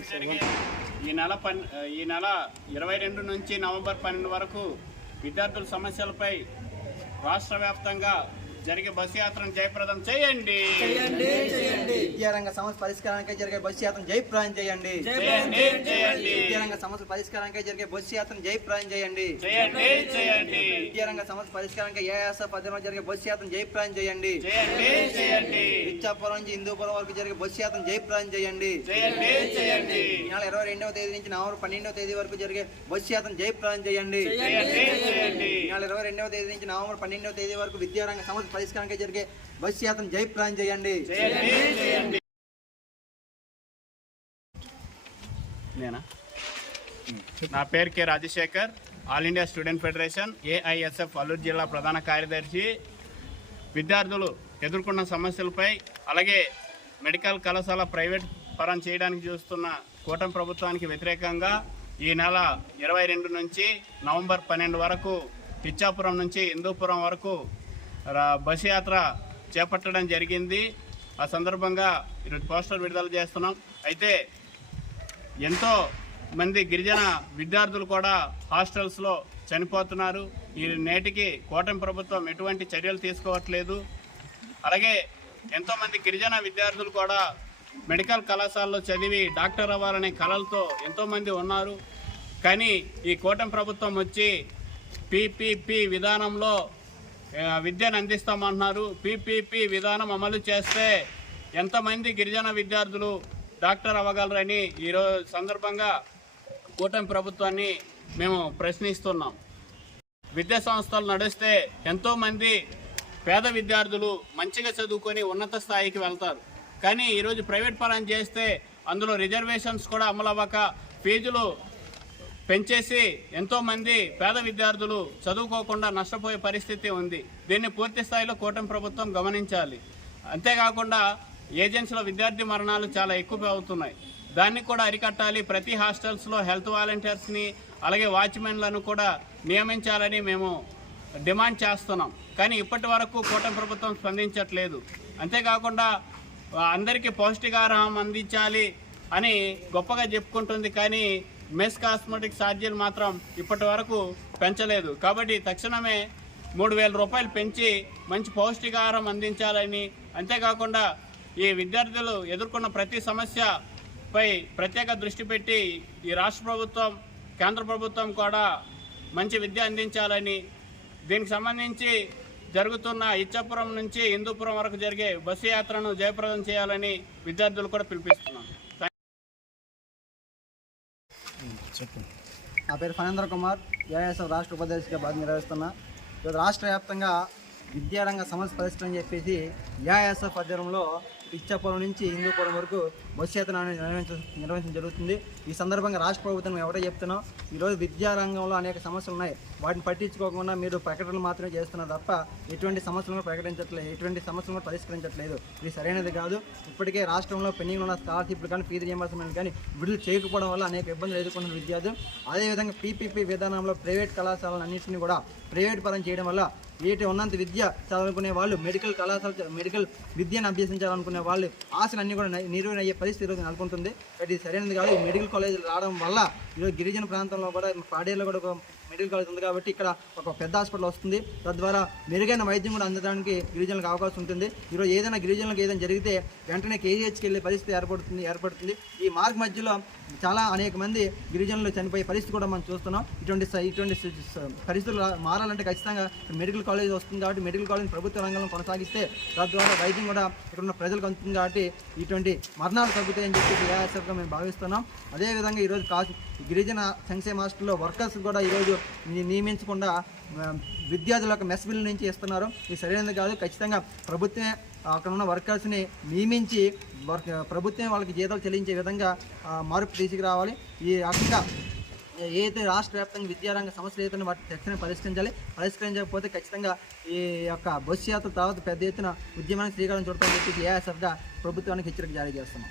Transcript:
ఈ నెల పన్ ఈ నెల ఇరవై రెండు నుంచి నవంబర్ పన్నెండు వరకు విద్యార్థుల సమస్యలపై రాష్ట్ర వ్యాప్తంగా జరిగే బస్సు యాత్రను జయప్రదం చేయండి. విద్యారంగ సమస్య పరిష్కారానికి జరిగే బస్సు యాత్ర జయప్రాయం చేయండి. చేయండి చేయండి. విద్యారంగ సమస్య పరిష్కారానికి జరిగే బస్సు యాత్ర జయప్రాయం చేయండి. చేయండి చేయండి. విద్యారంగ సమస్య పరిష్కారానికి ఏఎస్ఎఫ్ పద్ధతిలో జరిగే బస్సు యాత్ర జయప్రాయం చేయండి. చేయండి చేయండి. ఇచ్చాపురం నుంచి హిందూపురం వరకు జరిగే బస్సు యాత్ర జయప్రాయం చేయండి. నెల ఇరవై రెండవ తేదీ నుంచి నవంబర్ పన్నెండవ తేదీ వరకు జరిగే బస్సు యాత్ర జయప్రాయం చేయండి. నెల ఇరవై రెండవ తేదీ నుంచి నవంబర్ పన్నెండవ తేదీ వరకు విద్యారంగ సమస్య పరిష్కారంగా జరిగే బస్సు యాత్ర జయప్రాయం చేయండి. చేయండి చేయండి నేనా? నా పేరు K Rajasekhar. All India student federation AISF Alluri జిల్లా ప్రధాన కార్యదర్శి. విద్యార్థులు ఎదుర్కొన్న సమస్యలపై అలాగే మెడికల్ కళాశాల ప్రైవేట్ పరం చేయడానికి చూస్తున్న కూటమి ప్రభుత్వానికి వ్యతిరేకంగా ఈ నెల ఇరవై రెండు నుంచి నవంబర్ పన్నెండు వరకు పిచ్చాపురం నుంచి హిందూపురం వరకు రా- యాత్ర చేపట్టడం జరిగింది. ఆ సందర్భంగా ఈరోజు పోస్టర్ విడుదల చేస్తున్నాం. అయితే ఎంతో మంది గిరిజన విద్యార్థులు కూడా హాస్టల్స్లో చనిపోతున్నారు. ఈ నేటికి కూటమి ప్రభుత్వం ఎటువంటి చర్యలు తీసుకోవట్లేదు. అలాగే ఎంతోమంది గిరిజన విద్యార్థులు కూడా మెడికల్ కళాశాలలో చదివి డాక్టర్ అవ్వాలనే కళలతో ఎంతోమంది ఉన్నారు. కానీ ఈ కూటమి ప్రభుత్వం వచ్చి పీపీపీ విధానంలో విద్యను అందిస్తామంటున్నారు. పీపీపీ విధానం అమలు చేస్తే ఎంతమంది గిరిజన విద్యార్థులు డాక్టర్ అవ్వగలరని ఈరోజు సందర్భంగా కూటమి ప్రభుత్వాన్ని మేము ప్రశ్నిస్తున్నాం. విద్యా సంస్థలు నడిస్తే ఎంతోమంది పేద విద్యార్థులు మంచిగా చదువుకొని ఉన్నత స్థాయికి వెళ్తారు. కానీ ఈరోజు ప్రైవేట్ పరం చేస్తే అందులో రిజర్వేషన్స్ కూడా అమలు అవ్వక ఫీజులు పెంచేసి ఎంతోమంది పేద విద్యార్థులు చదువుకోకుండా నష్టపోయే పరిస్థితి ఉంది. దీన్ని పూర్తి స్థాయిలో కూటమి ప్రభుత్వం గమనించాలి. అంతేకాకుండా ఏజెన్సీలో విద్యార్థి మరణాలు చాలా ఎక్కువ అవుతున్నాయి. దాన్ని కూడా అరికట్టాలి. ప్రతి హాస్టల్స్లో హెల్త్ వాలంటీర్స్ని అలాగే వాచ్మెన్లను కూడా నియమించాలని మేము డిమాండ్ చేస్తున్నాం. కానీ ఇప్పటి వరకు కూటమి ప్రభుత్వం స్పందించట్లేదు. అంతేకాకుండా అందరికీ పౌష్టికాహారం అందించాలి అని గొప్పగా చెప్పుకుంటుంది. కానీ మెస్ కాస్మెటిక్ ఛార్జీలు మాత్రం ఇప్పటి వరకు పెంచలేదు. కాబట్టి తక్షణమే మూడు వేల రూపాయలు పెంచి మంచి పౌష్టికాహారం అందించాలని అంతేకాకుండా ఈ విద్యార్థులు ఎదుర్కొన్న ప్రతి సమస్యపై ప్రత్యేక దృష్టి పెట్టి ఈ రాష్ట్ర ప్రభుత్వం కేంద్ర ప్రభుత్వం కూడా మంచి విద్య అందించాలని దీనికి సంబంధించి జరుగుతున్న ఇచ్చాపురం నుంచి హిందూపురం వరకు జరిగే బస్సు యాత్రను జయప్రదం చేయాలని విద్యార్థులు కూడా పిలిపిస్తున్నాం నా పేరు ఫణేంద్ర కుమార్. ఏఐఎస్ఎఫ్ రాష్ట్ర ఉపాధ్యక్షుడిగా బాధ్యత నిర్వహిస్తున్నా. ఈరోజు రాష్ట్ర వ్యాప్తంగా విద్యారంగ సమస్య పరిష్కరణ చెప్పేసి ఏఐఎస్ఎఫ్ ఆధ్వర్యంలో ఇచ్చాపురం నుంచి హిందూపురం వరకు బస్సు యాత్ర నిర్వహించడం జరుగుతుంది. ఈ సందర్భంగా రాష్ట్ర ప్రభుత్వం ఎవరో చెప్తున్నాం ఈరోజు విద్యారంగంలో అనేక సమస్యలు ఉన్నాయి. వాటిని పట్టించుకోకుండా మీరు ప్రకటనలు మాత్రమే చేస్తున్నారు తప్ప ఎటువంటి సమస్యలను ప్రకటించట్లేదు ఎటువంటి సమస్యలను పరిష్కరించట్లేదు. ఇది సరైనది కాదు. ఇప్పటికే రాష్ట్రంలో పెండింగ్ ఉన్న స్కాలర్షిప్లు కానీ ఫీజు రియంబర్స్మెంట్ కానీ విడుదల చేయకపోవడం వల్ల అనేక ఇబ్బందులు ఎదుర్కొంటున్న విద్యార్థులు. అదేవిధంగా పీపీపీ విధానంలో ప్రైవేట్ కళాశాలన్నింటినీ కూడా ప్రైవేట్ పరం చేయడం వల్ల వీటి ఉన్నంత విద్య చదువుకునే వాళ్ళు మెడికల్ కళాశాల మెడికల్ విద్యను అభ్యసించాలనుకునే వాళ్ళు ఆశలు అన్నీ కూడా నిర్వహణ పరిస్థితి ఈరోజు నెలకొంటుంది. ఇది సరైనది కాదు. మెడికల్ కాలేజీలు రావడం వల్ల ఈరోజు గిరిజన ప్రాంతంలో కూడా పాడేరులో కూడా ఒక మెడికల్ కాలేజ్ ఉంది కాబట్టి ఇక్కడ ఒక పెద్ద హాస్పిటల్ వస్తుంది. తద్వారా మెరుగైన వైద్యం కూడా అందడానికి గిరిజనులకు అవకాశం ఉంటుంది. ఈరోజు ఏదైనా గిరిజనులకు ఏదైనా జరిగితే వెంటనే కేజీహెచ్కి వెళ్ళే పరిస్థితి ఏర్పడుతుంది ఏర్పడుతుంది. ఈ మార్గ మధ్యలో చాలా అనేక మంది గిరిజనులు చనిపోయే పరిస్థితి కూడా మనం చూస్తున్నాం. ఇటువంటి ఇటువంటి పరిస్థితులు మారాలంటే ఖచ్చితంగా మెడికల్ కాలేజ్ వస్తుంది కాబట్టి మెడికల్ కాలేజ్ ప్రభుత్వ రంగంలో కొనసాగిస్తే తద్వారా వైద్యం కూడా ఇక్కడ ఉన్న ప్రజలకు అందుతుంది కాబట్టి ఇటువంటి మరణాలు తగ్గుతాయని చెప్పి ఏఎస్ఎఫ్గా మేము భావిస్తున్నాం. అదేవిధంగా ఈరోజు కా గిరిజన సంక్షేమ హాస్టల్లో వర్కర్స్ కూడా ఈరోజు నియమించకుండా విద్యార్థుల విద్యార్థులకు మెస్ బిల్ నుంచి ఇస్తున్నారు. ఇది సరైనది కాదు. ఖచ్చితంగా ప్రభుత్వమే అక్కడ ఉన్న వర్కర్స్ని నియమించి వర్క్ ప్రభుత్వం వాళ్ళకి జీతాలు చెల్లించే విధంగా మార్పు తీసుకురావాలి. ఈ రకంగా ఏదైతే రాష్ట్ర వ్యాప్తంగా విద్యారంగ సమస్యలు ఏదైతే వాటిని తక్షణం పరిష్కరించాలి పరిష్కరించకపోతే ఖచ్చితంగా ఈ యొక్క బస్సు యాత్ర తర్వాత పెద్ద ఎత్తున ఉద్యమానికి శ్రీకారం చుడతామని చెప్పి ఏఎస్ఎఫ్గా ప్రభుత్వానికి హెచ్చరిక జారీ చేస్తున్నాం.